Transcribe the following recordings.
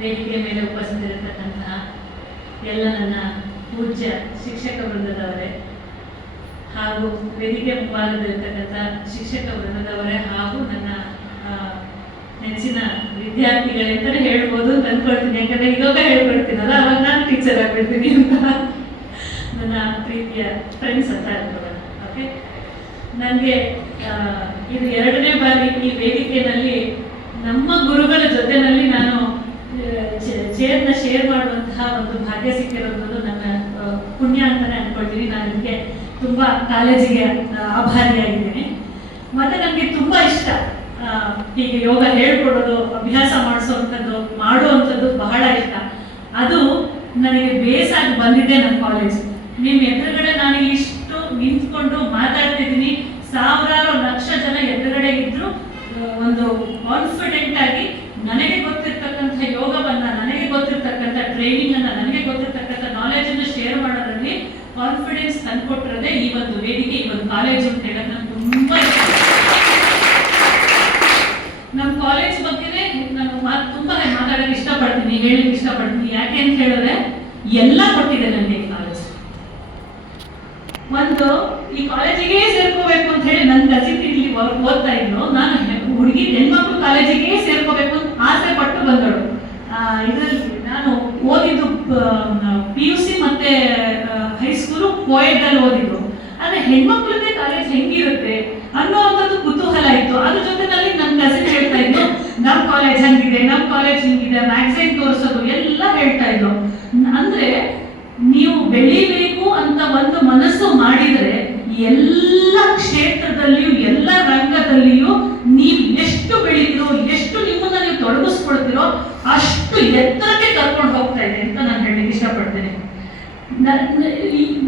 ವೇದಿಕೆ ಮೇಲೆ ಉಪಸ್ಥಿತರಿರತಕ್ಕಂತಹ ಎಲ್ಲ ನನ್ನ ಪೂಜ್ಯ ಶಿಕ್ಷಕ ವೃಂದದವರೇ ಹಾಗೂ ವೇದಿಕೆ ಮುಂಭಾಗದಲ್ಲಿರ್ತಕ್ಕಂಥ ಶಿಕ್ಷಕ ವೃಂದದವರೇ ಹಾಗೂ ನನ್ನ ನೆಚ್ಚಿನ ವಿದ್ಯಾರ್ಥಿಗಳೆಂತಲೇ ಹೇಳ್ಬೋದು ಅಂತ ಅಂದ್ಕೊಳ್ತೀನಿ. ಯಾಕಂದರೆ ಇವಾಗ ಹೇಳ್ಕೊಡ್ತೀನಲ್ಲ, ಅವಾಗ ನಾನು ಟೀಚರ್ ಆಗಿಬಿಡ್ತೀನಿ ಅಂತ ನನ್ನ ಪ್ರೀತಿಯ ಫ್ರೆಂಡ್ಸ್ ಅಂತ ಹೇಳ್ತಾರೆ. ಓಕೆ, ನನಗೆ ಇದು 2ನೇ ಬಾರಿ ಈ ವೇದಿಕೆಯಲ್ಲಿ ನಮ್ಮ ಗುರುಗಳ ಜೊತೆಯಲ್ಲಿ ನಾನು ಚೇರ್ನ ಶೇರ್ ಮಾಡುವಂತಹ ಒಂದು ಭಾಗ್ಯ ಸಿಕ್ಕಿರೋದು ನನ್ನ ಪುಣ್ಯ ಅಂತಲೇ ಅಂದ್ಕೊಳ್ತೀನಿ. ನಾನು ಇದಕ್ಕೆ ತುಂಬ ಕಾಲೇಜಿಗೆ ಆಭಾರಿಯಾಗಿದ್ದೀನಿ. ಮತ್ತು ನನಗೆ ತುಂಬ ಇಷ್ಟ ಹೀಗೆ ಯೋಗ ಹೇಳ್ಕೊಡೋದು, ಅಭ್ಯಾಸ ಮಾಡಿಸೋವಂಥದ್ದು, ಮಾಡುವಂಥದ್ದು ಬಹಳ ಇಷ್ಟ. ಅದು ನನಗೆ ಬೇಸಾಗಿ ಬಂದಿದೆ ನನ್ನ ಕಾಲೇಜ್. ನಿಮ್ಮ ಎದುರುಗಡೆ ನಾನು ಇಷ್ಟು ನಿಂತ್ಕೊಂಡು ಮಾತಾಡ್ತಿದ್ದೀನಿ, ಸಾವಿರಾರು ಲಕ್ಷ ಜನ ಎದುರುಗಡೆ ಇದ್ರು ಒಂದು ಕಾನ್ಫಿಡೆಂಟ್ ಆಗಿ ನನಗೆ ಗೊತ್ತಿರ್ತಕ್ಕಂಥ ಯೋಗವನ್ನ, ನನಗೆ ಗೊತ್ತಿರ್ತಕ್ಕಂಥ ಟ್ರೈನಿಂಗ್ ಅನ್ನ, ನನಗೆ ಗೊತ್ತಿರ್ತಕ್ಕಂಥ ನಾಲೆಜ್ ಅನ್ನು ಶೇರ್ ಮಾಡೋದ್ರಲ್ಲಿ ಕಾನ್ಫಿಡೆನ್ಸ್ ತಂದ್ಕೊಟ್ಟಿರೋದೇ ಈ ಒಂದು ವೇದಿಕೆ, ಈ ಒಂದು ಕಾಲೇಜು ಅಂತ ಹೇಳೋದು ನಂಗೆ ತುಂಬಾ ಇಷ್ಟ. ನಮ್ಮ ಕಾಲೇಜ್ ಬಗ್ಗೆನೇ ನಾನು ತುಂಬಾ ಮಾತಾಡೋಕೆ ಇಷ್ಟಪಡ್ತೀನಿ, ಹೇಳಲಿಕ್ಕೆ ಇಷ್ಟಪಡ್ತೀನಿ. ಯಾಕೆ ಅಂತ ಹೇಳಿದ್ರೆ ಎಲ್ಲ ಕೊಟ್ಟಿದೆ ನನಗೆ ಈ ಕಾಲೇಜ್. ಒಂದು ಈ ಕಾಲೇಜಿಗೆ ಸೇರ್ಕೋಬೇಕು ಅಂತ ಹೇಳಿ ನನ್ನ ಕಸಿನ್ ಇಲ್ಲಿ ಓದ್ತಾ ಇದ್ಲು. ನಾನು ಹುಡುಗಿ ಹೆಣ್ಮಕ್ಳು ಕಾಲೇಜಿಗೆ ಸೇರ್ಕೋಬೇಕು ಅಂತ ಆಸೆ ಪಟ್ಟು ಬಂದಳು. ಇದರಲ್ಲಿ ನಾನು ಓದಿದ್ದು PUC ಮತ್ತೆ ಹೈಸ್ಕೂಲು ಕೋಯೆಡ್ ಅಲ್ಲಿ ಓದಿದ್ದು. ಆದ್ರೆ ಹೆಣ್ಮಕ್ಳದ್ದೇ ಕಾಲೇಜ್ ಹೆಂಗಿರುತ್ತೆ ಅನ್ನೋವಂಥದ್ದು ಕುತೂಹಲ ಇತ್ತು. ಅದ್ರ ಜೊತೆನಲ್ಲಿ ನನ್ನ ಕಸಿನ್ ಹೇಳ್ತಾ ಇದ್ದು, ನಮ್ಮ ಕಾಲೇಜ್ ಹಂಗಿದೆ, ನಮ್ಮ ಕಾಲೇಜ್ ಹಿಂಗಿದೆ, ಮ್ಯಾಗ್ಝೈನ್ ತೋರಿಸೋದು ಎಲ್ಲ ಹೇಳ್ತಾ ಇದ್ರು. ಅಂದ್ರೆ ನೀವು ಬೆಳಿಬೇಕು ಅಂತ ಒಂದು ಮನಸ್ಸು ಮಾಡಿದರೆ ಎಲ್ಲ ಕ್ಷೇತ್ರದಲ್ಲಿಯೂ ಎಲ್ಲ ರಂಗದಲ್ಲಿಯೂ ನೀವು ಎಷ್ಟು ಬೆಳಿತೀರೋ, ಎಷ್ಟು ನಿಮ್ಮನ್ನ ನೀವು ತೊಡಗಿಸ್ಕೊಳ್ತೀರೋ ಅಷ್ಟು ಎತ್ತರಕ್ಕೆ ಕರ್ಕೊಂಡು ಹೋಗ್ತಾ ಇದೆ ಅಂತ ನಾನು ಹೇಳಲಿಕ್ಕೆ ಇಷ್ಟಪಡ್ತೇನೆ.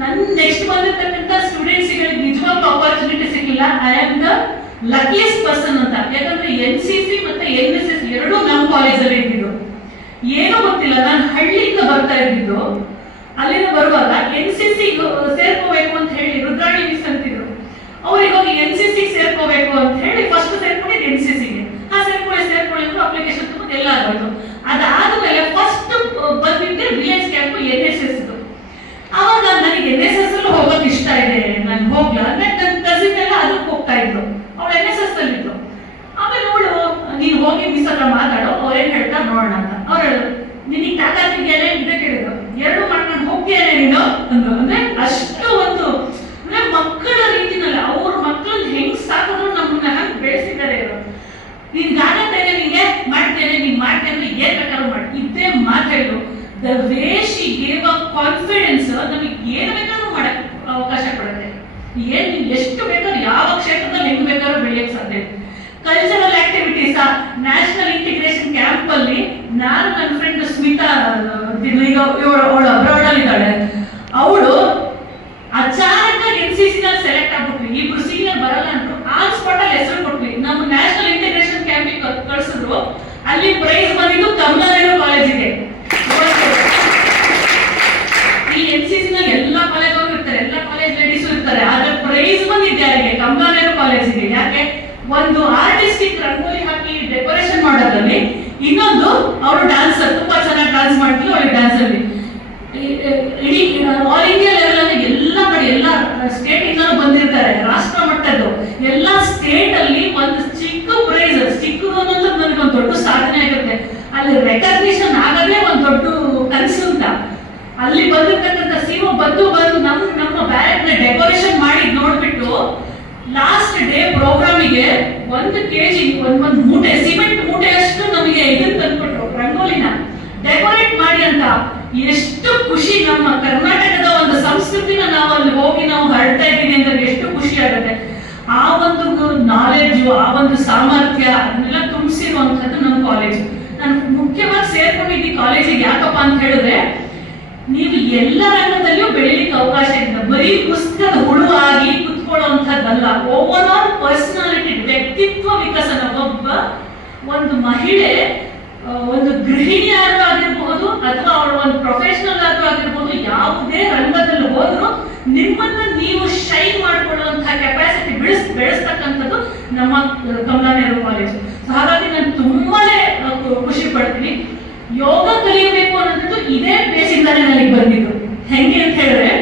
ನನ್ನ ನೆಕ್ಸ್ಟ್ ಬಂದಿರ್ತಕ್ಕಂಥ ಸ್ಟೂಡೆಂಟ್ಸ್ಗಳಿಗೆ ನಿಜವಾಗ್ಲೂ ಆಪರ್ಚುನಿಟಿ ಸಿಕ್ಕಿಲ್ಲ. ಐ ಆಮ್ ದ ಲಕಿಯೆಸ್ಟ್ ಪರ್ಸನ್ ಅಂತ. ಯಾಕಂದ್ರೆ NCC ಮತ್ತೆ NSS ಎರಡೂ ನಮ್ಮ ಕಾಲೇಜಲ್ಲಿ ಇದ್ದಿದ್ದು. ಏನೂ ಗೊತ್ತಿಲ್ಲ, ನಾನು ಹಳ್ಳಿಯಿಂದ ಬರ್ತಾ ಇದ್ದಿದ್ದು. ಅಲ್ಲಿಂದ ಬರುವಾಗ NCC ಸೇರ್ಕೋಬೇಕು ಅಂತ ಹೇಳಿ ರುದ್ರಾಣಿ ಮಿಸ್ ಅಂತಿದ್ರು. ಅವ್ರಿಗೆ ಹೋಗಿ NCC ಸೇರ್ಕೋಬೇಕು ಅಂತ ಹೇಳಿ ಫಸ್ಟ್ ಸೇರ್ಕೊಂಡಿದ್ದು NCCಗೆ. ಸೇರ್ಕೊಳ್ಳಿ ಅಂತ ಅಪ್ಲಿಕೇಶನ್ ತುಂಬ ಎಲ್ಲ ಆಗೋಯ್ತು. ಅದಾದ್ಮೇಲೆ ಫಸ್ಟ್ ಬಂದಿದ್ದೆ ರಿಲಯನ್ಸ್ ಕ್ಯಾಂಪ್ NSS. ಅವಾಗ ನನಗೆ NSS ಅಲ್ಲೂ ಹೋಗೋಕೆ ಇಷ್ಟ ಇದೆ, ನಾನು ಹೋಗ್ಲಾ ಅಂದ್ರೆ ನನ್ನ ಕಸಿನ್ ಎಲ್ಲ ಅದಕ್ಕೆ ಹೋಗ್ತಾ ಇದ್ರು. ಅವಳು NSS ಅಲ್ಲಿ ಇದ್ರು. ಆಮೇಲೆ ಅವಳು ನೀನು ಹೋಗಿ ಮಿಸ್ ಹತ್ರ ಮಾತಾಡೋ, ಅವ್ರೇನ್ ಹೇಳ್ತಾರೆ ನೋಡೋಣ ಅಂತ. ಅವ್ರು ಹೇಳಿದ್ರು, ನಿನಗೆ ತಾಕತ್ತಿದೆಯಲ್ಲ ಇದೆ ಕೇಳಿದ್ರು, 2 ಮಾಡ್ಕೊಂಡು ಹೋಗ್ತೀಯನೇ ನೀನು ಅಂದ್ರು. ಅಂದ್ರೆ ಅಷ್ಟು ಒಂದು ಅಂದ್ರೆ ಮಕ್ಕಳ ರೀತಿನಲ್ಲಿ ಅವ್ರ ಮಕ್ಕಳನ್ನ ಹೆಂಗ್ ಸಾಕಿದ್ರು ನಮ್ಮನ್ನ ಹಂಗೆ ಬೆಳೆಸಿದ್ದಾರೆ ಇವರು. ನಿನ್ಗಾಗತ್ತೇನೆ, ನಿಂಗೆ ಮಾಡ್ತೇನೆ, ನೀನ್ ಮಾಡ್ತೇನೆ, ಏನ್ ಬೇಕಾದ್ರೂ ಮಾಡಿ, ಇದ್ದೇ ಮಾತಾಡಿದ್ರು. The way she gave a confidence ನಮಗೆ ಏನು ಬೇಕಾದ್ರೂ ಮಾಡಕ್ ಅವಕಾಶ ಕೊಡುತ್ತೆ. ಏನ್ ನೀವು ಎಷ್ಟು ಬೇಕಾದ್ರೂ ಯಾವ ಕ್ಷೇತ್ರದಲ್ಲಿ ಹೆಂಗ್ ಬೇಕಾದ್ರೂ ಬೆಳೆಯಕ್ಕೆ ಸಾಧ್ಯ. Cultural activities, national integration camp ಅಲ್ಲಿ ನಾನು ನನ್ನ ಫ್ರೆಂಡ್ ಸ್ಮಿತಾ, ಈಗ ಅವಳು ಅಬ್ರಾಡ್ ಅಲ್ಲಿ ಇದ್ದಾಳೆ, ಅವಳು ಅಚಾನಕ್ NCC ನಲ್ಲಿ ಸೆಲೆಕ್ಟ್ ಆಗ್ಬಿಟ್ವಿ. ಇಬ್ರು ಸೀನಿಯರ್ ಬರಲ್ಲ ಅಂದ್ರು, ಆನ್ ಸ್ಪಾಟ್ ಅಲ್ಲಿ ಹೆಸರು ಕೊಟ್ವಿ. ನಮ್ಮ ನ್ಯಾಷನಲ್ ಇಂಟಿಗ್ರೇಷನ್ ಕ್ಯಾಂಪಿಗೆ ಕಳಿಸಿದ್ರು. ಅಲ್ಲಿ ಪ್ರೈಸ್ ಬಂದಿದ್ದು ಕಮಲಾನೇರು ಕಾಲೇಜಿಗೆ. ಈ NCC ನಲ್ಲಿ ಎಲ್ಲಾ ಕಾಲೇಜ್ ಅವರು ಇರ್ತಾರೆ, ಎಲ್ಲಾ ಕಾಲೇಜ್ ಲೇಡೀಸು ಇರ್ತಾರೆ. ಆದ್ರೆ ಪ್ರೈಸ್ ಬಂದಿದ್ದೆ ಯಾರಿಗೆ? ಕಮಲಾನೇರು ಕಾಲೇಜಿಗೆ. ಯಾಕೆ? ಒಂದು ಆರ್ಟಿಸ್ಟಿಕ್ ರಂಗೋಲಿ ಹಾಕಿ ಡೆಕೋರೇಷನ್ ಮಾಡೋದ್ರಲ್ಲಿ, ಇನ್ನೊಂದು ಅವರು ಡ್ಯಾನ್ಸರ್, ತುಂಬಾ ಚೆನ್ನಾಗಿ ಡ್ಯಾನ್ಸ್ ಮಾಡ್ತಿದ್ರು. ಅವಳಿಗೆ ಡ್ಯಾನ್ಸ್ ಅಲ್ಲಿ ಇಡೀ ಆಲ್ ಇಂಡಿಯಾ ಲೆವೆಲ್ ಅಲ್ಲಿ ಎಲ್ಲ ಕಡೆ ಎಲ್ಲ ಸ್ಟೇಟ್ ಇಂದಲೂ ಬಂದಿರ್ತಾರೆ, ರಾಷ್ಟ್ರ ಮಟ್ಟದ್ದು. ಎಲ್ಲ ಸ್ಟೇಟ್ ಅಲ್ಲಿ ಒಂದು ಚಿಕ್ಕ ಪ್ರೈಸ್, ಚಿಕ್ಕದು ಅನ್ನೋದು ನನಗೆ ಒಂದು ದೊಡ್ಡ ಸಾಧನೆ ಆಗಿರುತ್ತೆ. ಅಲ್ಲಿ ರೆಕಗ್ನಿಷನ್ ಆಗೋದೇ ಒಂದು ದೊಡ್ಡ ಕನಸು ಅಂತ. ಅಲ್ಲಿ ಬಂದಿರ್ತಕ್ಕಂಥ ಸಿಒ ಬಂದು ನಮ್ಮ ಬ್ಯಾರಕ್ ಡೆಕೋರೇಷನ್ ಮಾಡಿ ನೋಡ್ಬಿಟ್ಟು ಲಾಸ್ಟ್ ಡೇ ಪ್ರೋಗ್ರಾಮಿಗೆ 1 kg ಒಂದು ಮೂಟೆ ಸಿಮೆಂಟ್ ಮೂಟೆಯಷ್ಟು ನಮಗೆ ಇದನ್ನ ತಂದ್ಕೊಟ್ರು, ರಂಗೋಲಿನ ಡೆಕೋರೇಟ್ ಮಾಡಿ ಅಂತ. ಎಷ್ಟು ಖುಷಿ! ನಮ್ಮ ಕರ್ನಾಟಕದ ಒಂದು ಸಂಸ್ಕೃತಿನ ನಾವು ಅಲ್ಲಿ ಹೋಗಿ ನಾವು ಹರಡ್ತಾ ಇದ್ದೀವಿ ಅಂತ ಎಷ್ಟು ಖುಷಿ ಆಗುತ್ತೆ. ಆ ಒಂದು ನಾಲೆಡ್ಜು, ಆ ಒಂದು ಸಾಮರ್ಥ್ಯ ಅದನ್ನೆಲ್ಲ ತುಂಬಿಸಿರುವಂಥದ್ದು ನಮ್ಮ ಕಾಲೇಜು. ನಾನು ಮುಖ್ಯವಾಗಿ ಸೇರ್ಕೊಂಡಿದ್ದ ಕಾಲೇಜಿಗೆ ಯಾಕಪ್ಪ ಅಂತ ಹೇಳಿದ್ರೆ, ನೀವು ಎಲ್ಲ ರಂಗದಲ್ಲಿಯೂ ಬೆಳೀಲಿಕ್ಕೆ ಅವಕಾಶ ಇದೆ. ಬರೀ ಪುಸ್ತಕದ ಹುಳು ಆಗಿ ಕುತ್ಕೊಳ್ಳುವಂಥದ್ದಲ್ಲ, ಓವರ್ ಆಲ್ ಪರ್ಸನಾಲಿಟಿ, ವ್ಯಕ್ತಿತ್ವ ವಿಕಸನ. ಒಂದು ಮಹಿಳೆ ಒಂದು ಗೃಹಿಣಿ ಆದ್ರೂ ಆಗಿರ್ಬಹುದು ಅಥವಾ ಅವಳು ಒಂದು ಪ್ರೊಫೆಷನಲ್ ಆದ್ರೂ ಆಗಿರ್ಬಹುದು, ಯಾವುದೇ ರಂಗದಲ್ಲಿ ಹೋದ್ರು ನಿಮ್ಮನ್ನ ನೀವು ಶೈನ್ ಮಾಡಿಕೊಳ್ಳುವಂತಹ ಕೆಪಾಸಿಟಿ ಬೆಳೆಸ್ತಕ್ಕಂಥದ್ದು ನಮ್ಮ ಕಮಲಾನೇರು ಕಾಲೇಜು. ಹಾಗಾಗಿ ನಾನು ತುಂಬಾನೇ ಖುಷಿ ಪಡ್ತೀನಿ. ಯೋಗ ಕಲಿಯಬೇಕು ಅನ್ನೋದು ಇದೇ ಬೇಸಿಂದಾನೆ ನನಗೆ ಬಂದಿದ್ದು. ಹೆಂಗೆ ಅಂತ ಹೇಳಿದ್ರೆ,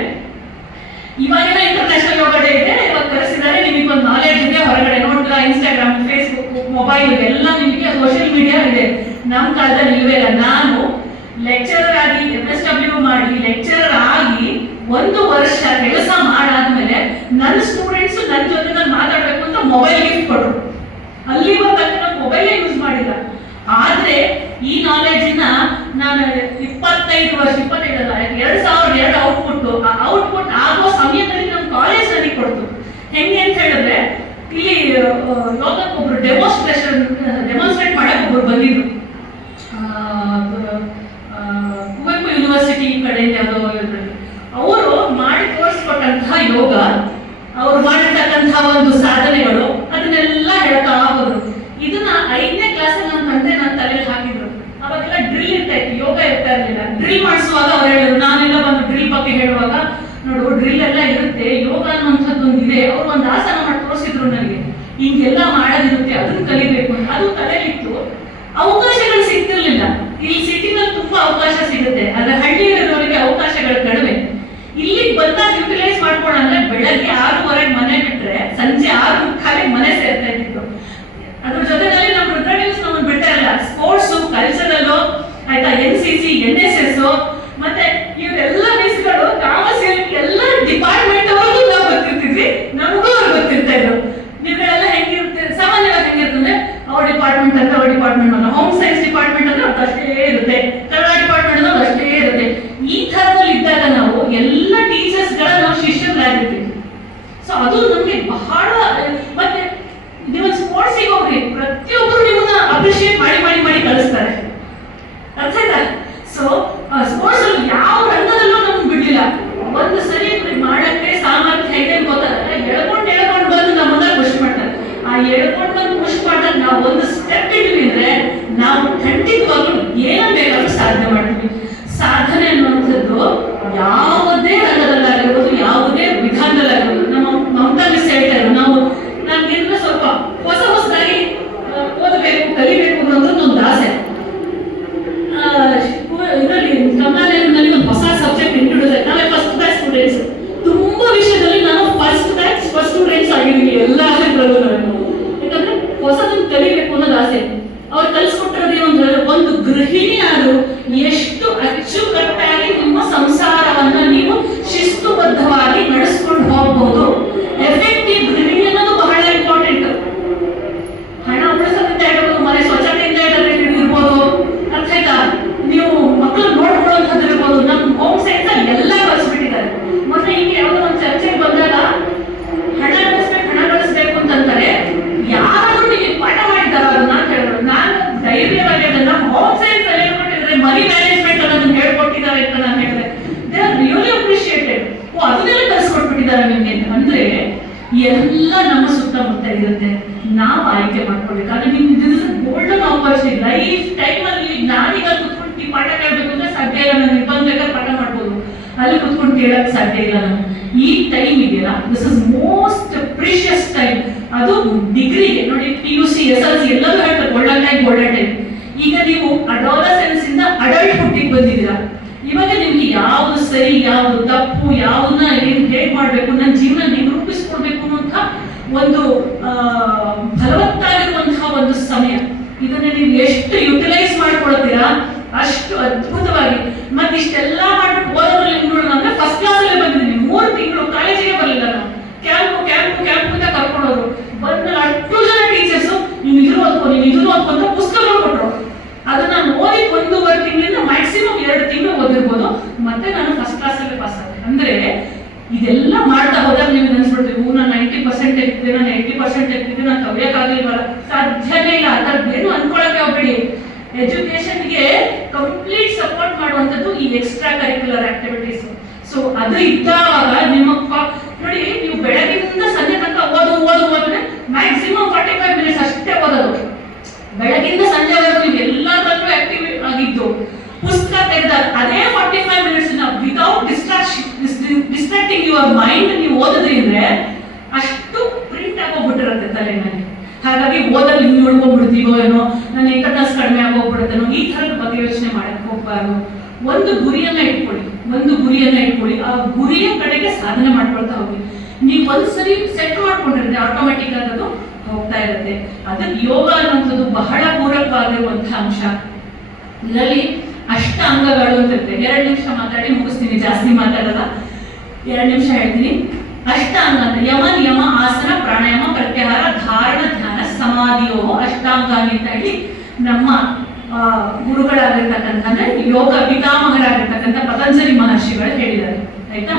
ಇವಾಗೆಲ್ಲ ಇಂಟರ್ನ್ಯಾಷನಲ್ ಯೋಗ ಡೇ ಇದೆ, ಇವಾಗ ಕರೆಸಿದ್ದಾರೆ, ನಿಮಗೆ ಒಂದು ನಾಲೆಡ್ಜ್ ಇದೆ, ಹೊರಗಡೆ ನೋಡಿದ್ರ ಇನ್ಸ್ಟಾಗ್ರಾಮ್, ಫೇಸ್ಬುಕ್, ಮೊಬೈಲ್ ಎಲ್ಲ ನಿಮಗೆ ಸೋಷಿಯಲ್ ಮೀಡಿಯಾ ಇದೆ. ನಮ್ಮ ಕಾಲದಲ್ಲಿ ಇಲ್ವೇ ಇಲ್ಲ. ನಾನು ಲೆಕ್ಚರರ್ ಆಗಿ MSW ಮಾಡಿ ಲೆಕ್ಚರರ್ ಆಗಿ 1 ವರ್ಷ ಕೆಲಸ ಮಾಡಾದ್ಮೇಲೆ ನನ್ನ ಸ್ಟೂಡೆಂಟ್ಸ್ ನನ್ನ ಜೊತೆ ನಾನು ಮಾತಾಡ್ಬೇಕು ಅಂತ ಮೊಬೈಲ್ ಗಿಫ್ಟ್ ಕೊಟ್ಟರು. ಅಲ್ಲಿವರೆಗೂ ನಾನು ಮೊಬೈಲೇ ಯೂಸ್ ಮಾಡಿಲ್ಲ. ಆದ್ರೆ ಈ ನಾಲೆಡ್ಜಿನ ನಾನು 25 ವರ್ಷ 25 ಅಲ್ಲ 2002 ಔಟ್ಪುಟ್ ಆಗೋ ಸಮಯದಲ್ಲಿ ನಮ್ಮ ಕಾಲೇಜ್ ನನಗೆ ಕೊಡ್ತು. ಹೆಂಗೆ ಅಂತ ಹೇಳಿದ್ರೆ, ಇಲ್ಲಿ ಯೋಗಕ್ಕೊಬ್ರು ಡೆಮಾನ್ಸ್ಟ್ರೇಟ್ ಮಾಡಕ್ಕೆ ಒಬ್ರು ಬಂದಿದ್ರು. ಕುವೆಂಪು ಯೂನಿವರ್ಸಿಟಿ ಕಡೆಯಿಂದ ಯಾವುದೋ ಅವರು ಮಾಡಿ ತೋರಿಸ್ಕೊಟ್ಟಂತಹ ಯೋಗ, ಅವ್ರು ಮಾಡಿರ್ತಕ್ಕಂತಹ ಒಂದು ಸಾಧನೆಗಳು, ಅದನ್ನೆಲ್ಲ ಹೇಳ್ತಾ ಹೋದ್ರು. ಇದನ್ನ 5ನೇ ಕ್ಲಾಸಲ್ಲಿ ನನ್ನ ತಂದೆ ನನ್ನ ತಲೆಯಲ್ಲಿ ಹಾಕಿದ್ರು. ಅವಾಗೆಲ್ಲ ಡ್ರಿಲ್ ಇರ್ತಾ ಇತ್ತು, ಯೋಗ ಇರ್ತಾ ಇರಲಿಲ್ಲ. ಡ್ರಿಲ್ ಮಾಡಿಸುವಾಗ ಅವ್ರು ಹೇಳಿದ್ರು, ನಾನೆಲ್ಲ ಬಂದು ಡ್ರಿಲ್ ಬಗ್ಗೆ ಹೇಳುವಾಗ, ನೋಡು ಡ್ರಿಲ್ ಎಲ್ಲ ಇರುತ್ತೆ, ಯೋಗ ಅನ್ನುವಂಥದ್ದು ಒಂದಿದೆ. ಅವ್ರು ಒಂದು ಆಸನ ಮಾಡಿ ತೋರಿಸಿದ್ರು ನನಗೆ, ಹಿಂಗೆಲ್ಲ ಮಾಡೋದಿರುತ್ತೆ, ಅದನ್ನ ಕಲಿಬೇಕು ಅಂತ. ಅದು ತಲೆಯಲ್ಲಿತ್ತು. ಅವಕಾಶಗಳು ಸಿಗ್ತಿರ್ಲಿಲ್ಲ. ಇಲ್ಲಿ ಸಿಟಿನಲ್ಲಿ ತುಂಬಾ ಅವಕಾಶ ಸಿಗುತ್ತೆ, ಆದ್ರೆ ಹಳ್ಳಿಯಲ್ಲಿರೋರಿಗೆ ಅವಕಾಶಗಳು ಕಡಿಮೆ. ಇಲ್ಲಿಗೆ ಬಂದಾಗ ಯುಟಿಲೈಸ್ ಮಾಡ್ಕೊಳ್ಳೋ ಅಂದ್ರೆ ಬೆಳಗ್ಗೆ 6:15 ಮನೆ ಬಿಟ್ರೆ ಸಂಜೆ 6:45 ಮನೆ ಸೇರ್ತಾ ಇದ್ದಿತ್ತು. ಅದ್ರ ಜೊತೆನಲ್ಲಿ ನಮ್ಮ ರುದ್ರನ್ಯೂಸ್ ನಮ್ಮನ್ನು ಬಿಡ್ತಾ ಇಲ್ಲ. ಸ್ಪೋರ್ಟ್ಸ್, ಕಲ್ಚರಲ್, ಆಯ್ತಾ, NCC, NSS, ಮತ್ತೆ ಇವರೆಲ್ಲ ಮಿಸ್ಗಳು ಕಾಮರ್ಸ್ ಎಲ್ಲ ಡಿಪಾರ್ಟ್ಮೆಂಟ್ ಅವ್ರಿಗೂ ನಾವು ಗೊತ್ತಿರ್ತಿದ್ವಿ, ನಮಗೂ ಅವ್ರು ಗೊತ್ತಿರ್ತಾ ಇದ್ರು. ನೀವುಗಳೆಲ್ಲ ಹೆಂಗಿರುತ್ತೆ, ಸಾಮಾನ್ಯವಾಗಿ ಹೆಂಗಿರ್ತಂದ್ರೆ ಅವ್ರ ಡಿಪಾರ್ಟ್ಮೆಂಟ್ ಅಂದ್ರೆ ಅವ್ರ ಡಿಪಾರ್ಟ್ಮೆಂಟ್ ಅಲ್ಲ, ಹೋಮ್ ಸೈನ್ಸ್ ಡಿಪಾರ್ಟ್ಮೆಂಟ್ ಅಂದ್ರೆ ಅದು ಅಷ್ಟೇ ಇರುತ್ತೆ, ಕನ್ನಡ ಡಿಪಾರ್ಟ್ಮೆಂಟ್ ಅಂದ್ರೆ ಅಷ್ಟೇ ಇರುತ್ತೆ. ಈ ಥರದಲ್ಲಿ ಇದ್ದಾಗ ನಾವು ಎಲ್ಲ ಟೀಚರ್ಸ್ಗಳ ನಾವು ಶಿಷ್ಯರಾಗಿರ್ತೀವಿ. ಸೊ ಅದು ನಮ್ಗೆ ಬಹಳ. ಮತ್ತೆ ನೀವು ಸ್ಪೋರ್ಟ್ಸಿಗೆ ಹೋಗ್ರಿ, ಪ್ರತಿಯೊಬ್ಬರು ನಿಮ್ಮನ್ನ ಅಪ್ರಿಶಿಯೇಟ್ ಮಾಡಿ ಮಾಡಿ ಮಾಡಿ ಕಳಿಸ್ತಾರೆ, ಅರ್ಥ ಆಯ್ತಾ? ಸೊ ಸ್ಪೋರ್ಟ್ಸ್ ಅಲ್ಲಿ ಯಾವ ರಂಗದಲ್ಲೂ ನಮ್ಗೆ ಬಿಡ್ಲಿಲ್ಲ. ಒಂದು ಸರಿ ಮಾಡಕ್ಕೆ ಸಾಮರ್ಥ್ಯ ಇದೆ ಗೊತ್ತಾದ್ರೆ ಎಳ್ಕೊಂಡು ಬಂದು ನಮ್ಮನ್ನ ಖುಷಿ ಮಾಡ್ತಾರೆ. ಆ ಎಳ್ಕೊಂಡು ಬಂದು ಖುಷಿ ಮಾಡಿದಾಗ ನಾವು ಒಂದು ಸ್ಟೆಪ್ ಇದ್ವಿ ಅಂದ್ರೆ ನಾವು ಖಂಡಿತವಾಗ್ಲೂ ಏನ ಬೇಕಾದ್ರೂ ಸಾಧನೆ ಮಾಡ್ತೀವಿ. ಸಾಧನೆ ಅನ್ನುವಂಥದ್ದು ಯಾವುದೇ ರಂಗದಲ್ಲಾಗಿರ್ಬೋದು, ಯಾವುದೇ ವಿಧಾನದಲ್ಲಾಗಿರ್ಬೋದು. ನಮ್ಮ ಮಮತಾ ಮಿಸ್ ಹೇಳ್ತಾ ಇದ್ರು, ನನ್ಗೆಲ್ಲ ಸ್ವಲ್ಪ ಹೊಸದಾಗಿ ಓದಬೇಕು, ಕಲಿಬೇಕು ಅನ್ನೋದು ಒಂದು ಆಸೆ. ಇದರಲ್ಲಿ ಕಮಲಾಲಯದಲ್ಲಿ ಒಂದು ಹೊಸ ಸಬ್ಜೆಕ್ಟ್ ಇಂಟ್ರೊಡ್ಯೂಸ್ ಆಯ್ತು. ನಾವೇ ಫಸ್ಟ್ ಬ್ಯಾಚ್ ಸ್ಟೂಡೆಂಟ್ಸ್, ತುಂಬಾ ವಿಷಯದಲ್ಲಿ ನಾನು ಫಸ್ಟ್ ಸ್ಟೂಡೆಂಟ್ಸ್ ಆಗಿದ್ದೀನಿ ಎಲ್ಲ ಇದರಲ್ಲೂ. ಯಾಕಂದ್ರೆ ಹೊಸದನ್ನು ಕಲಿಬೇಕು ಅನ್ನೋದು ಆಸೆ. ಅವ್ರು ಕಲಿಸ್ಕೊಟ್ಟಿರೋದೇ ಒಂದು ಗೃಹಿಣಿ ಆದ್ರೂ ಎಷ್ಟು ಅಚ್ಚುಕಟ್ಟಾಗಿ ನಿಮ್ಮ ಸಂಸಾರವನ್ನ ನೀವು ಶಿಸ್ತುಬದ್ಧವಾಗಿ ನಡೆಸ್ಕೊಂಡು ಹೋಗಬಹುದು. ಎಫೆಕ್ಟಿವ್ ಗೃಹಿಣಿ ಅನ್ನೋದು ಬಹಳ ಇಂಪಾರ್ಟೆಂಟ್. ಹಣ ಉಳಿಸೋದ್ರಿಂದ ಇರ್ಬೋದು, ಮನೆ ಸ್ವಚ್ಛತೆಯಿಂದ ಇರ್ಬೋದು, ಅರ್ಥ ಆಯ್ತಾ? ನೀವು ಮಕ್ಕಳು ನೋಡ್ಕೊಳ್ಳುವಂಥದ್ದು ಇರ್ಬೋದು. ನಮ್ಮ ಹೋಮ್ ಸೈನ್ಸ್ ಅಲ್ಲಿ ಎಲ್ಲ ಕಲಿಸ್ಬಿಟ್ಟಿದ್ದಾರೆ. ಮತ್ತೆ ಈಗ ಯಾವುದೋ ಒಂದು ಚರ್ಚೆಗೆ ಬಂದಾಗ ಹಣ ಗಳಿಸ್ಬೇಕು ಅಂತಂತಾರೆ. ಯಾರು ನಿಮಗೆ ಪಾಠ ಮಾಡಿದಾರ ಅದನ್ನ ಕೇಳಿದ್ರು. ನಾನು ಧೈರ್ಯವಾಗಿ ಅದನ್ನ ಹೋಮ್ ಸೈನ್ಸ್ ಅಲ್ಲಿ ಹೇಳ್ಕೊಟ್ಟಿದ್ರೆ ಮನಿ ಮ್ಯಾನೇಜ್ಮೆಂಟ್ ಅನ್ನೋದನ್ನ ಹೇಳ್ಕೊಟ್ಟಿದ್ದಾರೆ ಅಂತ ನಾನು ಹೇಳಿದೆ. They are really appreciated. ಅದನ್ನೆಲ್ಲ ಕಲಿಸ್ಕೊಟ್ಬಿಟ್ಟಿದ್ದಾರೆ ನಿಮ್ಗೆ ಅಂದ್ರೆ ಎಲ್ಲ ನಮ್ಮ ಸುತ್ತಮುತ್ತ ಇರುತ್ತೆ. ನಾವು ಆಯ್ಕೆ ಮಾಡ್ಕೊಳ್ಬೇಕು. ಆದ್ರೆ ನಿಮ್ಗೆ ಗೋಲ್ಡನ್ ಆಪರ್ಚುನಿಟಿ ಲೈಫ್ ಟೈಮ್ ಅಲ್ಲಿ. ನಾನೀಗ ಕುತ್ಕೊಂಡು ಪಾಠ ಕೇಳಬೇಕು ಅಂದ್ರೆ ಸಾಧ್ಯ ಇಲ್ಲ, ನಾನು ಬೇಕಾದ್ರೆ ಪಾಠ ಮಾಡ್ಬೋದು, ಅಲ್ಲಿ ಕುತ್ಕೊಂಡು ಕೇಳಕ್ ಸಾಧ್ಯ ಇಲ್ಲ. ನಾನು ಈ ಟೈಮ್ ಇದೆಯಲ್ಲ, this is most precious time. ಅದು ಡಿಗ್ರಿಗೆ ನೋಡಿ, PUC, SLC ಎಲ್ಲರೂ ಹೇಳ್ತಾರೆ ಗೋಲ್ಡನ್ ಟೈಮ್. ಈಗ ನೀವು ಅಡಾಲಸೆನ್ಸ್ ಇಂದ ಅಡಲ್ಟ್ಹುಡ್ಗೆ ಬಂದಿದ್ದೀರಾ. ಇವಾಗ ನಿಮ್ಗೆ ಯಾವ್ದು ಸರಿ, ಯಾವ್ದು ತಪ್ಪು, ಯಾವ್ದನ್ನ ಹೇಗ್ ಮಾಡ್ಬೇಕು, ನನ್ನ ಜೀವನ ನೀವು ರೂಪಿಸ್ಕೊಡ್ಬೇಕು ಅನ್ನುವಂಥ ಒಂದು ಫಲವತ್ತಾಗಿರುವಂತಹ ಒಂದು ಸಮಯ. ಇದನ್ನ ನೀವು ಎಷ್ಟು ಯುಟಿಲೈಸ್ ಮಾಡ್ಕೊಳ್ತೀರಾ ಅಷ್ಟು ಅದ್ಭುತವಾಗಿ. ಮತ್ತೆ ಇಷ್ಟೆಲ್ಲ ಮಾಡ್ಬಿಟ್ಟು ಓದೋದ್ರಲ್ಲಿ ನೋಡೋಣ ಅಂದ್ರೆ ಫಸ್ಟ್ ಕ್ಲಾಸ್ ಅಲ್ಲೇ ಬಂದಿದ್ದೀನಿ. 3 ತಿಂಗಳು ಕಾಲೇಜಿಗೆ ಬರಲಿಲ್ಲ. ನಾನು ಕ್ಯಾಂಪ್ ಅಂತ ಕರ್ಕೊಂಡೋರು. ಬಂದ 8 ಜನ ಟೀಚರ್ಸ್ ನೀನು ಇದ್ರು ಓದ್ಕೊಂತ ಪುಸ್ತಕಗಳು ಕೊಟ್ಟರು. ಅದನ್ನ ನಾನು ಓದಿ 1.5 ತಿಂಗಳಿಂದ ಮ್ಯಾಕ್ಸಿಮಮ್ 2 ತಿಂಗಳು ಓದಿರ್ಬೋದು. ಮತ್ತೆ ನಾನು ಫಸ್ಟ್ ಕ್ಲಾಸ್ ಅಲ್ಲೇ ಪಾಸ್ ಆದೆ. ಅಂದ್ರೆ ಇದೆಲ್ಲ ಮಾಡ್ತಾ ಹೋದಾಗ ನಿಮ್ಗೆ ಅನ್ಸ್ಬಿಡ್ತೀವಿ, ನಾನು 90% ತೆಗ್ದಿದ್ದೆ, ನಾನು 80% ತೆಗ್ದಿದ್ದೆ, ನಾನು ಕವಿಯಕ್ಕಾಗಲಿಲ್ವಲ್ಲ. ಸಾಧ್ಯನೇ ಇಲ್ಲ. ಆ ಥರದ್ದೇನು ಅನ್ಕೊಳಕ್ಕೆ ಹೋಗ್ಬೇಡಿ. ಎಜುಕೇಶನ್ಗೆ ಕಂಪ್ಲೀಟ್ ಸಪೋರ್ಟ್ ಮಾಡುವಂಥದ್ದು ಈ ಎಕ್ಸ್ಟ್ರಾ ಕರಿಕ್ಯುಲರ್ ಆಕ್ಟಿವಿಟೀಸ್. ಸೊ ಅದು ಇದ್ದಾಗ ನಿಮ್ಮ ನೋಡಿ, ನೀವು ಬೆಳಗಿನಿಂದ ಸಂಜೆ ತನಕ ಓದೋದ್ರೆ ಮ್ಯಾಕ್ಸಿಮಮ್ 45 ಮಿನಿಟ್ಸ್ ಅಷ್ಟೇ ಓದೋದು. ಬೆಳಗಿಂದ ಸಂಜೆವರೆಗೂ ನೀವು ಎಲ್ಲದರಲ್ಲೂ ಆಕ್ಟಿವ್ ಆಗಿದ್ದು ಪುಸ್ತಕ ತೆಗೆದಾಗ ಅದೇ 45 minutes without distracting your mind ನೀವು ಓದಿದ್ರಿ ಅಂದ್ರೆ ಅಷ್ಟು ಪ್ರಿಂಟ್ ಆಗೋಗ್ಬಿಟ್ಟಿರುತ್ತೆ ತಲೆನಲ್ಲಿ. ಹಾಗಾಗಿ ಓದಲ್ಲಿ ಹಿಂಗೆ ಉಳ್ಕೊಂಡ್ಬಿಡ್ತೀವೋ ಏನೋ, ನನ್ನ ಇಂಟರ್ನಲ್ಸ್ ಕಡಿಮೆ ಆಗೋಗ್ಬಿಡುತ್ತೇನೋ, ಈ ಥರದ ಬಗ್ಗೆ ಯೋಚನೆ ಮಾಡಕ್ಕೆ ಹೋಗ್ಬಾರ್ದು. ಒಂದು ಗುರಿಯನ್ನ ಇಟ್ಕೊಳ್ಳಿ, ಆ ಗುರಿಯ ಕಡೆಗೆ ಸಾಧನೆ ಮಾಡ್ಕೊಳ್ತಾ ಹೋಗಿ. ನೀವು ಒಂದ್ಸರಿ ಸೆಟ್ ಮಾಡ್ಕೊಂಡಿರುತ್ತೆ, ಆಟೋಮೆಟಿಕ್ ಆಗಿ ಅದು ಹೋಗ್ತಾ ಇರುತ್ತೆ. ಅದಕ್ಕೆ ಯೋಗ ಅನ್ನುವಂಥದ್ದು ಬಹಳ ಪೂರಕವಾಗಿರುವಂತಹ ಅಂಶ. ಇದರಲ್ಲಿ ಅಷ್ಟಾಂಗಗಳು ಅಂತ ಇರುತ್ತೆ. 2 ನಿಮಿಷ ಮಾತಾಡಿ ಮುಗಿಸ್ತೀನಿ, ಜಾಸ್ತಿ ಮಾತಾಡಲ್ಲ, 2 ನಿಮಿಷ ಹೇಳ್ತೀನಿ. ಅಷ್ಟಾಂಗ ಅಂತ ಯಮ, ನಿಯಮ, ಆಸನ, ಪ್ರಾಣಾಯಾಮ, ಪ್ರತ್ಯಾಹಾರ, ಧಾರಣ, ಧ್ಯಾನ, ಸಮಾಧಿಯೋ ಅಷ್ಟಾಂಗಾನಿ ಅಂತ ಹೇಳಿ ನಮ್ಮ ಗುರುಗಳಾಗಿರ್ತಕ್ಕಂಥ ಯೋಗ ಪಿತಾಮಹರಾಗಿರ್ತಕ್ಕಂಥ ಪತಂಜಲಿ ಮಹರ್ಷಿಗಳು ಹೇಳಿದ್ದಾರೆ. ಆಯ್ತಾ?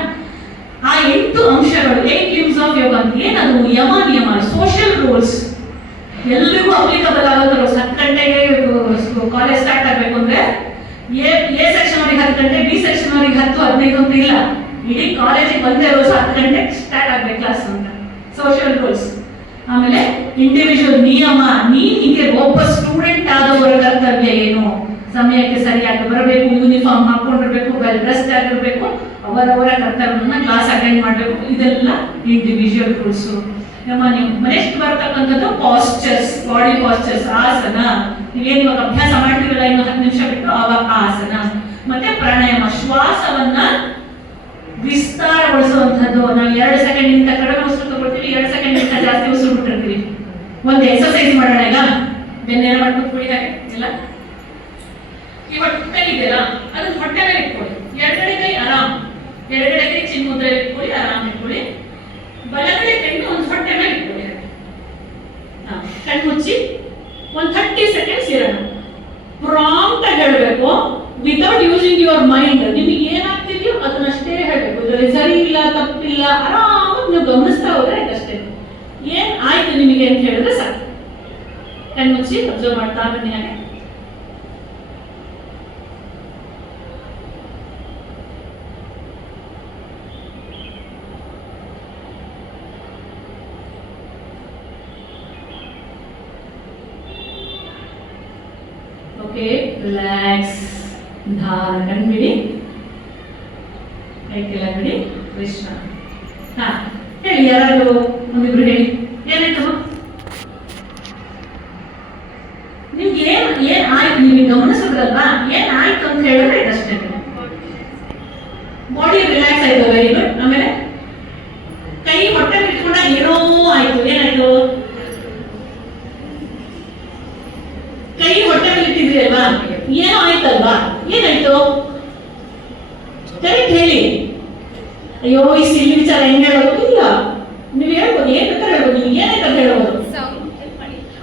ಆ 8 ಅಂಶಗಳು, 8 ಲಿಂಬ್ಸ್ ಆಫ್ ಯೋಗ ಅಂತ ಏನದು? ಯಮ, ನಿಯಮ, ಸೋಷಿಯಲ್ ರೂಲ್ಸ್, ಎಲ್ರಿಗೂ ಅಪ್ಲಿಕಬಲ್ ಆಗೋದು. 10 ಗಂಟೆಗೆ ಕಾಲೇಜ್ ಸ್ಟಾರ್ಟ್ ಆಗ್ಬೇಕು ಅಂದ್ರೆ ಎ ಸೆಕ್ಷನ್ ಅವರಿಗೆ 10 ಗಂಟೆ, ಬಿ ಸೆಕ್ಷನ್ ಅವರಿಗೆ 10-15 ಅಂತ ಇಲ್ಲ. ಇಡೀ ಕಾಲೇಜಿಗೆ ಒಂದೇ ರೋಸ್ 10 ಗಂಟೆಗೆ ಸ್ಟಾರ್ಟ್ ಆಗ್ಬೇಕು ಕ್ಲಾಸ್ ಅಂತ ಸೋಷಿಯಲ್ ರೂಲ್ಸ್. ಆಮೇಲೆ ಇಂಡಿವಿಜುವಲ್ ನಿಯಮ, ನೀನಿಗೆ ಒಬ್ಬ ಸ್ಟೂಡೆಂಟ್ ಆದವರ ಕರ್ತವ್ಯ ಏನು? ಸಮಯಕ್ಕೆ ಸರಿಯಾಗಿ ಬರಬೇಕು, ಯೂನಿಫಾರ್ಮ್ ಹಾಕೊಂಡಿರ್ಬೇಕು, ವೆಲ್ ಡ್ರೆಸ್ಡ್ ಆಗಿರ್ಬೇಕು, ಅವರವರ ಕರ್ತವ್ಯವನ್ನ ಕ್ಲಾಸ್ ಅಟೆಂಡ್ ಮಾಡಬೇಕು. ಇದೆಲ್ಲ ಇಂಡಿವಿಜುವಲ್ ರೂಲ್ಸ್. ನೆಕ್ಸ್ಟ್ ಬರ್ತಕ್ಕಂಥದ್ದು ಪಾಸ್ಚರ್ಸ್, ಬಾಡಿ ಪಾಸ್ಚರ್ಸ್, ಆಸನ. ನೀವೇನು ಇವಾಗ ಅಭ್ಯಾಸ ಮಾಡ್ತೀರಲ್ಲ, ಇನ್ನು 10 ನಿಮಿಷ ಬಿಟ್ಟು ಅವಾಗ ಆಸನ. ಮತ್ತೆ ಪ್ರಾಣಾಯಾಮ, ಶ್ವಾಸವನ್ನ ವಿಸ್ತಾರಗೊಳಿಸುವಂಥದ್ದು. ನಾವು 2 ಸೆಕೆಂಡ್ ಇಂತ ಕಡಿಮೆ ಉಸಿರು ತಗೊಳ್ತೀವಿ, 2 ಸೆಕೆಂಡ್ ಇಂತ ಜಾಸ್ತಿ ಉಸಿರು ಬಿಟ್ಟಿರ್ತೀವಿ. ಒಂದು ಎಕ್ಸರ್ಸೈಸ್ ಮಾಡೋಣ ಈಗ. ಬೆನ್ನೇನ ಮಾಡಿ ಕೂತ್ಕೊಳ್ಳಿ, ಹಾಗೆ ಇಲ್ಲ ಈ ಹೊಟ್ಟೆ ಇದೆಯಲ್ಲ ಅದನ್ನ ಹೊಟ್ಟೆ ಮೇಲೆ ಇಟ್ಕೊಳ್ಳಿ. ಎಡಗಡೆ ಕೈ ಆರಾಮ್, ಎಡಗಡೆ ಕೈ ಚಿನ್ಮುದ್ರೆ ಇಟ್ಕೊಳ್ಳಿ, ಆರಾಮ್ ಇಟ್ಕೊಳ್ಳಿ. ಬಲಗಡೆ ಕೈನ ಒಂದು ಹೊಟ್ಟೆ ಮೇಲೆ ಇಟ್ಕೊಳ್ಳಿ. ಕಣ್ಮುಚ್ಚಿ ಒಂದು 30 ಸೆಕೆಂಡ್ಸ್ ಇರೋಣ. ಪ್ರಾಂಪ್ಟ್ ಆಗಿ ಹೇಳಬೇಕು, ವಿತೌಟ್ ಯೂಸಿಂಗ್ ಯುವರ್ ಮೈಂಡ್. ನಿಮಗೆ ಏನಾಗ್ತಿದೆಯೋ ಅದನ್ನಷ್ಟೇ ಹೇಳಬೇಕು. ಇದರಲ್ಲಿ ಸರಿ ಇಲ್ಲ, ತಪ್ಪಿಲ್ಲ, ಆರಾಮಾಗಿ ನೀವು ಗಮನಿಸ್ತಾ ಹೋದ್ರೆ ಅಷ್ಟೇ. ಏನ್ ಆಯ್ತು ನಿಮಗೆ ಅಂತ ಹೇಳಿದ್ರೆ ಸಾಕು. ಕಣ್ಮುಚ್ಚಿ ಅಬ್ಸರ್ವ್ ಮಾಡ್ತಾ ಬನ್ನಿ ಹಾಗೆ. Okay, relax. ಧಾರ ಕಣ್ಬಿಡಿ, ಕೈಕೆಲ್ಲ ಬಿಡಿ, ವಿಶ್ರಾಮ. ಹಾ ಹೇಳಿ, ಯಾರಾದ್ರು ಒಂದಿಬ್ರು ಹೇಳಿ, ಏನಾಯ್ತು ನಿಮ್ಗೆ? ಏನ್ ಆಯ್ತು ನಿಮಗೆ ಗಮನಿಸಿದ್ರಲ್ವಾ? ಏನ್ ಆಯ್ತು ಅಂತ ಹೇಳಿದ್ರೆ ಅಷ್ಟೇ. ಬಾಡಿ ರಿಲ್ಯಾಕ್ಸ್ ಆಯ್ತು, ವೆರಿ ಗುಡ್. ಆಮೇಲೆ ಕೈ ಹೊಟ್ಟೆ ಇಟ್ಕೊಂಡಾಗ ಏನೋ ಆಯ್ತು. ಏನಾಯ್ತು? ಕೈ ಹೊಟ್ಟೆ ಮೇಲೆ ಇಟ್ಟಿದ್ರಿ ಅಲ್ವಾ, ಏನೋ ಆಯ್ತಲ್ವಾ? ಏನಾಯ್ತು? ಕರೆಕ್ಟ್ ಹೇಳಿ. ಅಯ್ಯೋ ಈ ಸಿಲ್ಲಿ ವಿಚಾರ ಹೆಂಗ್ ಹೇಳೋದು? ಇಲ್ಲ, ನೀವು ಹೇಳ್ಬೋದು, ಏನ್ ಬೇಕಾದ್ರೆ ಹೇಳ್ಬೋದು. ನಿಮ್ಗೆ ಏನಾಯ್ತು ಹೇಳ್ಬೋದು.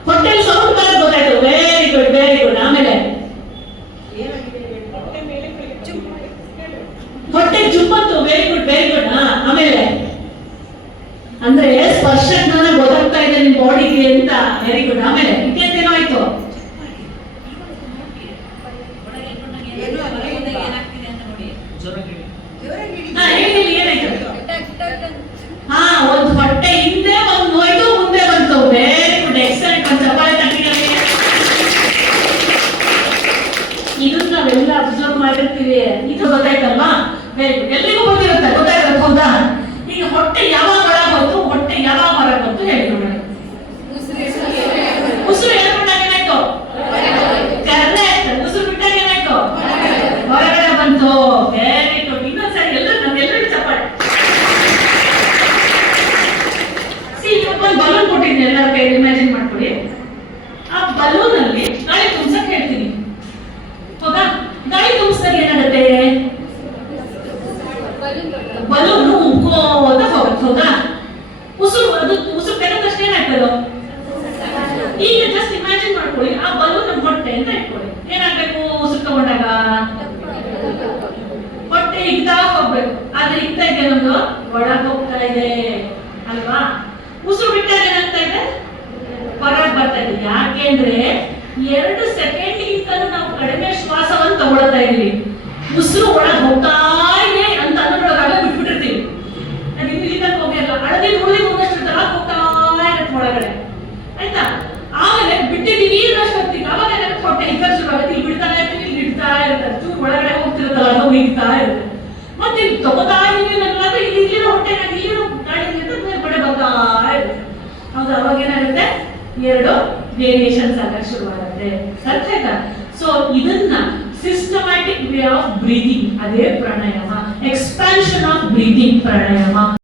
ಹೊಟ್ಟೆಲಿ ಸೌಂಡ್ ಬರೋದು ಗೊತ್ತಾಯ್ತು. Very good, very good. ಆಮೇಲೆ ಹೊಟ್ಟೆ ಜುಪ್ಪಂತು. Very good, very good. ಆಮೇಲೆ ಅಂದ್ರೆ ಸ್ಪರ್ಶ ಜ್ಞಾನ ಗೊತ್ತಾಗ್ತಾ ಇದೆ ನಿಮ್ ಬಾಡಿಗೆ ಅಂತ. Very good. ಆಮೇಲೆ ಇದೇನೋ ಆಯ್ತು. ಹಾ, ಒಂದು ಹೊಟ್ಟೆ ಹಿಂದೆ ಒಂದು ಹೋಯ್ತು, ಮುಂದೆ ಬಂತು. Very good, excellent. ಒಂದು ಚಪಾತಿ ತಟ್ಟಿಗೆ. ಇದನ್ನ ನಾವೆಲ್ಲ ಅಬ್ಸರ್ವ್ ಮಾಡಿರ್ತೀವಿ. ಇದು ಗೊತ್ತಾಯ್ತಲ್ವಾ? Very good. ಎಲ್ಲಿಗೂ ಬಂದಿರುತ್ತೆ, ಗೊತ್ತಾಯ್ತು ಹೌದಾ? ಈಗ ಹೊಟ್ಟೆ ಯಾವಾಗ ಒಳಗೆ ಬಂತು, ಹೊಟ್ಟೆ ಯಾವಾಗ ಹೊರಗೆ ಬಂತು ಹೇಳಿ ನೋಡೋಣ. ಉಸಿರು ಹೇಳ್ಕೊಂಡಾಗ ಏನಾಯ್ತು? ಕರೆಕ್ಟ್. ಉಸಿರು ಬಿಟ್ಟಾಗ ಏನಾಯ್ತು? ಹೊರಗಡೆ ಬಂತು. Very good. ಇನ್ನೊಂದ್ಸರಿ ನಮ್ಗೆಲ್ಲರಿಗೂ ಚಪ್ಪಾಳೆ. ಬಲೂನ್ ಕೊಟ್ಟಿದ್ದೀನಿ, ಎಲ್ಲರ ಕೈ ಇಮ್ಯಾಜಿನ್ ಮಾಡ್ಕೊಳ್ಳಿ. ಆ ಬಲೂನ್ ಅಲ್ಲಿ ಗಾಳಿ ತುಂಬಿಸಕ್ ಹೇಳ್ತೀನಿ, ಹೌದಾ? ಗಾಳಿ ತುಂಬಿಸಿದಾಗ ಏನಾಗುತ್ತೆ? ಬಲೂನ್ ಉಬ್ಕೋತ ಹೋಗುತ್ತೆ, ಹೌದಾ? ಉಸಿರು ತೆಗೆದಷ್ಟು ಏನಾಗ್ತದೆ? ಈಗ ಜಸ್ಟ್ ಇಮ್ಯಾಜಿನ್ ಮಾಡ್ಕೊಳ್ಳಿ, ಆ ಬಲೂನ್ ನಮ್ಮ ಹೊಟ್ಟೆ ಅಂತ ಇಟ್ಕೊಳ್ಳಿ. ಏನಾಗ್ಬೇಕು? ಉಸಿರು ತಗೊಂಡಾಗ ಹೊಟ್ಟೆ ಇಗ್ತಾ ಹೋಗ್ಬೇಕು. ಆದ್ರೆ ಇಗ್ತಾ ಇದೆ, ನಮ್ದು ಒಳಗೆ ಹೋಗ್ತಾ ಇದೆ ಅಲ್ವಾ? ಉಸಿರು ಬಿಟ್ಟಾಗ ಏನಾಗ್ತಾ ಇದೆ? ಹೊರಗೆ ಬರ್ತಾ ಇದೆ. ಯಾಕೆಂದ್ರೆ 2 ಸೆಕೆಂಡ್ಗಿಂತ ನಾವು ಕಡಿಮೆ ಶ್ವಾಸವನ್ನು ತಗೊಳ್ತಾ ಇದೀವಿ. ಉಸಿರು ಒಳಗೆ ಹೋಗ್ತಾ ಇದೆ ಅಂತ ಅನ್ನೋದ್ರೊಳಗಾಗ ಬಿಟ್ಬಿಟ್ಟಿರ್ತೀವಿ. ನಾನು ಇಲ್ಲಿ ತನಕ ಹೋಗಿರಲ್ಲ, ಹಳದಿ ಉಳಿದಿ ಒಂದಷ್ಟು ತರ ಹೋಗ್ತಾ ಇರುತ್ತೆ ಒಳಗಡೆ, ಆಯ್ತಾ? ಆಮೇಲೆ ಬಿಟ್ಟಿದ್ದೀವಿ ಅನ್ನೋಷ್ಟೊತ್ತಿಗೆ ಅವಾಗ ಹೊಟ್ಟೆ ಹಿಗ್ಗಕ್ಕೆ ಶುರುವಾಗುತ್ತೆ. ಇಲ್ಲಿ ಬಿಡ್ತಾನೆ ಇರ್ತೀವಿ, ಇಲ್ಲಿ ಇಡ್ತಾ ಇರ್ತಾರೆ, ಚೂರು ಒಳಗಡೆ ಹೋಗ್ತಿರುತ್ತಲ್ಲ, ಅದು ಹಿಗ್ತಾ ಇರುತ್ತೆ. ಮತ್ತೆ ಇಲ್ಲಿ ತಗೋತಾ ಇದೀವಿ ಅನ್ನೋದಾದ್ರೆ ಇಲ್ಲಿರೋ ಹೊಟ್ಟೆ ಇಲ್ಲಿರೋ ಗಾಳಿ ಮೇಲ್ಗಡೆ ಬರ್ತಾ ಇರುತ್ತೆ, ಹೌದಾ? ಅವಾಗ ಏನಾಗುತ್ತೆ? 2 ವೇರಿಯೇಷನ್ಸ್ ಆಗಕ್ಕೆ ಶುರುವಾಗುತ್ತೆ. ಅರ್ಥ ಆಯ್ತಾ? ಸೊ ಇದನ್ನ ಸಿಸ್ಟಮ್ಯಾಟಿಕ್ ವೇ ಆಫ್ ಬ್ರೀದಿಂಗ್, ಅದೇ ಪ್ರಾಣಾಯಾಮ, ಎಕ್ಸ್ಪಾನ್ಷನ್ ಆಫ್ ಬ್ರೀದಿಂಗ್ ಪ್ರಾಣಾಯಾಮ.